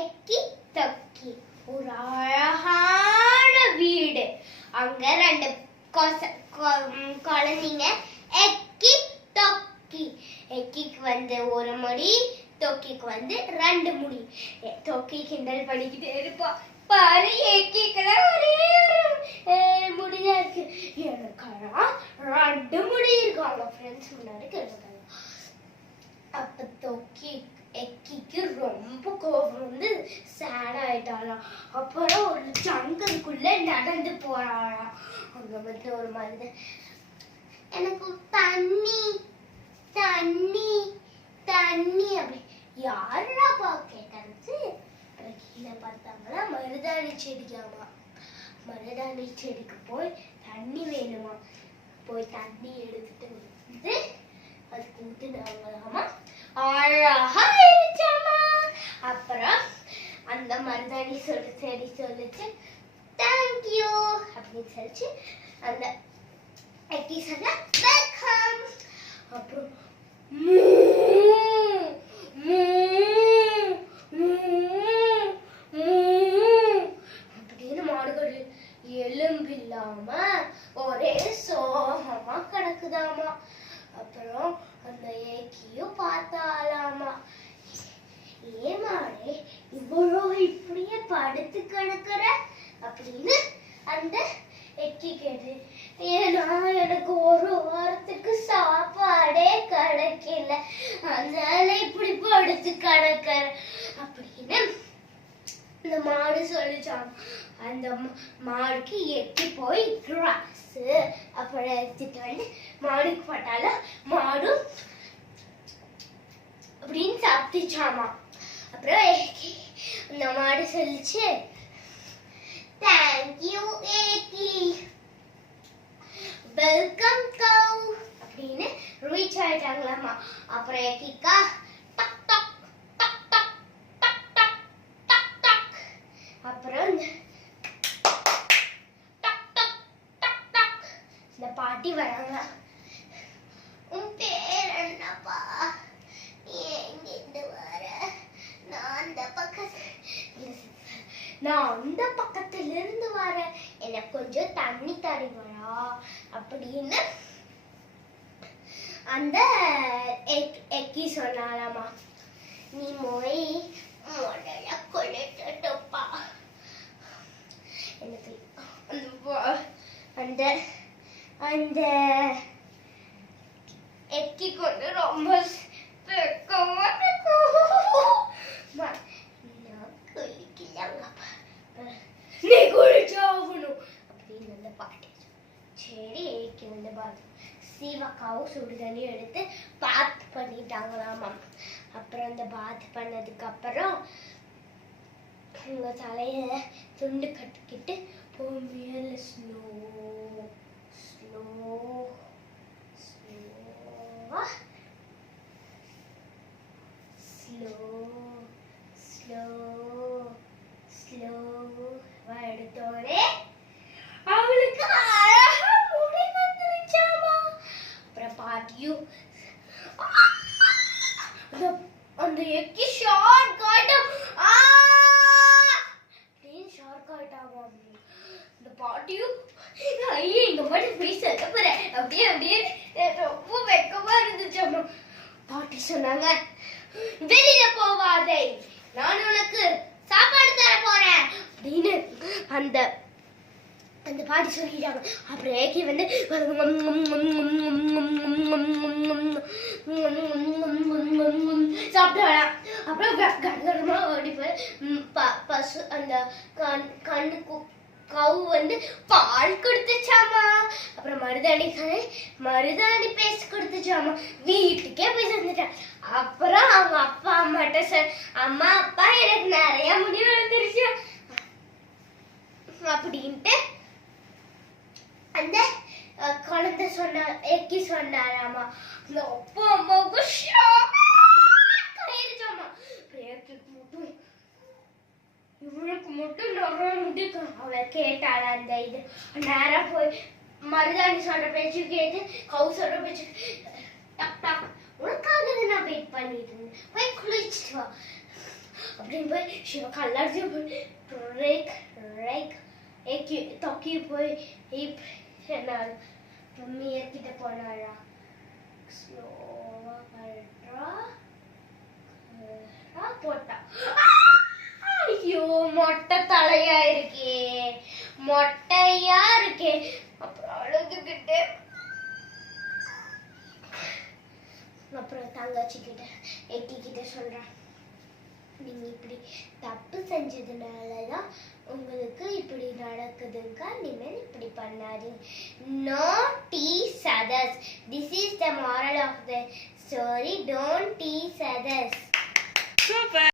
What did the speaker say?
எக்கி தொக்கி ஒரு அழகான வீடு. அங்க ரெண்டு குழந்தைங்க எக்கி தொக்கி. எக்கிக்கு வந்து ஒரு முடி, தொக்கிக்கு வந்து ரெண்டு முடி. தொக்கி கிண்டல் பண்ணிக்கிட்டே இருப்பா, பாரு எக்கிக்கெல்லாம் ஒரே முடியா இருக்கு, எனக்கெல்லாம் ரெண்டு முடி இருக்கு. அவங்க ஃப்ரெண்ட்ஸ் முன்னாடி கேட்டாங்க. அப்ப தொக்கி எக்கிக்கு ரொம்ப கோபம் வந்து சேட் ஆயிட்டாளாம். அப்புறம் ஒரு ஜங்கலுக்குள்ள நடந்து போறாளாம். அங்க வந்து ஒரு மருந்து, எனக்கு தண்ணி தண்ணி தண்ணி அப்படி யாருடாப்பா கேட்டாச்சு. கீழே பார்த்தாங்களா, மருதாணி செடிக்காமா. மருதாணி செடிக்கு போய் தண்ணி வேணுமா, போய் தண்ணி எடுத்துட்டு வந்து அது ஊத்துனாங்களாமா. அழகா இருந்துச்சாமா. அப்புறம் அந்த மருதாணி செடி சொல்லிச்சு தேங்க்யூ அப்படின்னு சொல்லிச்சு. அந்த எக்கி சொன்ன வெல்கம். அப்புறம் அப்படின்னு மாடுகள் எலும்பில்லாம ஒரே சோகமா கிடக்குதாமா. அப்புறம் அந்த ஏக்கியும் பார்த்தாலாமா, ஏமாடே இவ்வளோ இப்படியே படுத்து கிடக்குற அப்படின்னு அந்த எக்கி கேட்டு, ஏன்னா எனக்கு ஒரு வாரத்துக்கு சாப்பாடே கிடைக்கல, அதனால இப்படி படுத்து கிடக்குற அப்படின்னு இந்த மாடு சொல்லிச்சான். அந்த மாடுக்கு எக்கி போய் கிராஸ் அப்புறம் எடுத்துட்டு வந்து மாடுக்கு போட்டால மாடும் அப்படின்னு சாப்பிட்டுச்சாமா. அப்புறம் இந்த மாடு சொல்லிச்சு தேங்க்யூ ஏக்கி, வெல்கம் கவ் அப்படின்னு ரீச் ஆயிட்டாங்களாமா. அப்புறம் ஏக்கிக்கா டக் டக் டக் டக் டக் டக் டக் டக். அப்புறம் டக் டக் டக் டக் இந்த பாட்டி வராங்க. உன் பேர் என்னப்பா, நீ எங்கிருந்து வர? நான் அந்த பக்கத்துல இருந்து வரேன், எனக்கு கொஞ்சம் தண்ணி தருவா அப்படின்னு அந்த எக்கி சொன்னாலாமா. நீ போய் முதல்ல கொளுட்டப்பா. எனக்கு அந்த அந்த எக்கி கொண்டு ரொம்ப வெக்கமா நீ குளிச்சாகணும் அப்படின்னு அந்த பாட்டி. சரி ஏக்கி வந்து பாத்து சீவக்காவும் சுடு தண்ணி எடுத்து பாத் பண்ணிட்டாங்களாமா. அப்புறம் அந்த பாத் பண்ணதுக்கு அப்புறம் உங்க தலையில துண்டு கட்டிக்கிட்டு பொறுமையா slow slow slow slow slow slow எடுத்தோடே அவளுக்கு அழகா முடி வந்துருச்சாமா. அப்புறம் பாட்டியும் அந்த எக்கி ஷார்ட் ஆயிட்டான். ஷார்ட் ஆயிட்டாமா. இந்த பாட்டியும் ஐயே இங்க மட்டும் போய் செல்ல போறேன் அப்படியே அப்படியே ரொம்ப வெக்கமா இருந்துச்சாமா. பாட்டி சொன்னாங்க, வெளியில போவாதே, நான் உனக்கு சாப்பாடு தர போறேன் அப்படின்னு அந்த அந்த பாட்டி சொல்லிட்டாங்க. அப்புறம் ஏக்கி வந்து சாப்பிட்டு அப்புறம் கடகடமா ஓடி போய் பசு அந்த கண்ணுக்கு கவு வந்து பால் கொடுத்துச்சாமா. அப்புறம் மருதாணி பேஸ்ட் கொடுத்துச்சாமா. வீட்டுக்கே போய் சேர்ந்துட்டான். அப்புறம் அவங்க அப்பா அம்மாட்ட அம்மா அப்பா எனக்கு நிறைய முடி வளர்ந்துருச்சு அப்படின்ட்டு அந்த குழந்தை எக்கி சொன்னாராமா. அந்த அப்பா அம்மாவுக்கு ஆயிடுச்சாமா. இவளுக்கு மட்டும் நிறைய முடி. அவளை கேட்டாள அந்த இது நேரா போய் மருதாணி சொல்ற பேச்சு கேட்டு கவு சொல்ற பேச்சு டக் டக் உனக்காக நான் வெயிட் பண்ணிட்டு இருந்தேன், போய் குளிச்சுட்டு வா அப்படின்னு போய் சிவ கல்லடிச்சு போய் ரேக் ரேக் ஏக்கி தொக்கி போய் என்னால் மியக்கிட்ட போனாரா ஸ்லோவா கரெக்டா போட்டா. ஐயோ மொட்டை தலையா இருக்கே, மொட்டையா இருக்கே. அப்புறம் அழுதுகிட்டு அப்புறம் தங்கச்சி கிட்ட எட்டி கிட்ட சொல்றேன், நீங்க இப்படி தப்பு செஞ்சதுனாலதான் உங்களுக்கு இப்படி நடக்குதுங்க, இனிமேல் இப்படி பண்ணாதீங்க. No tease others. This is the moral of the story. Don't tease others. Super.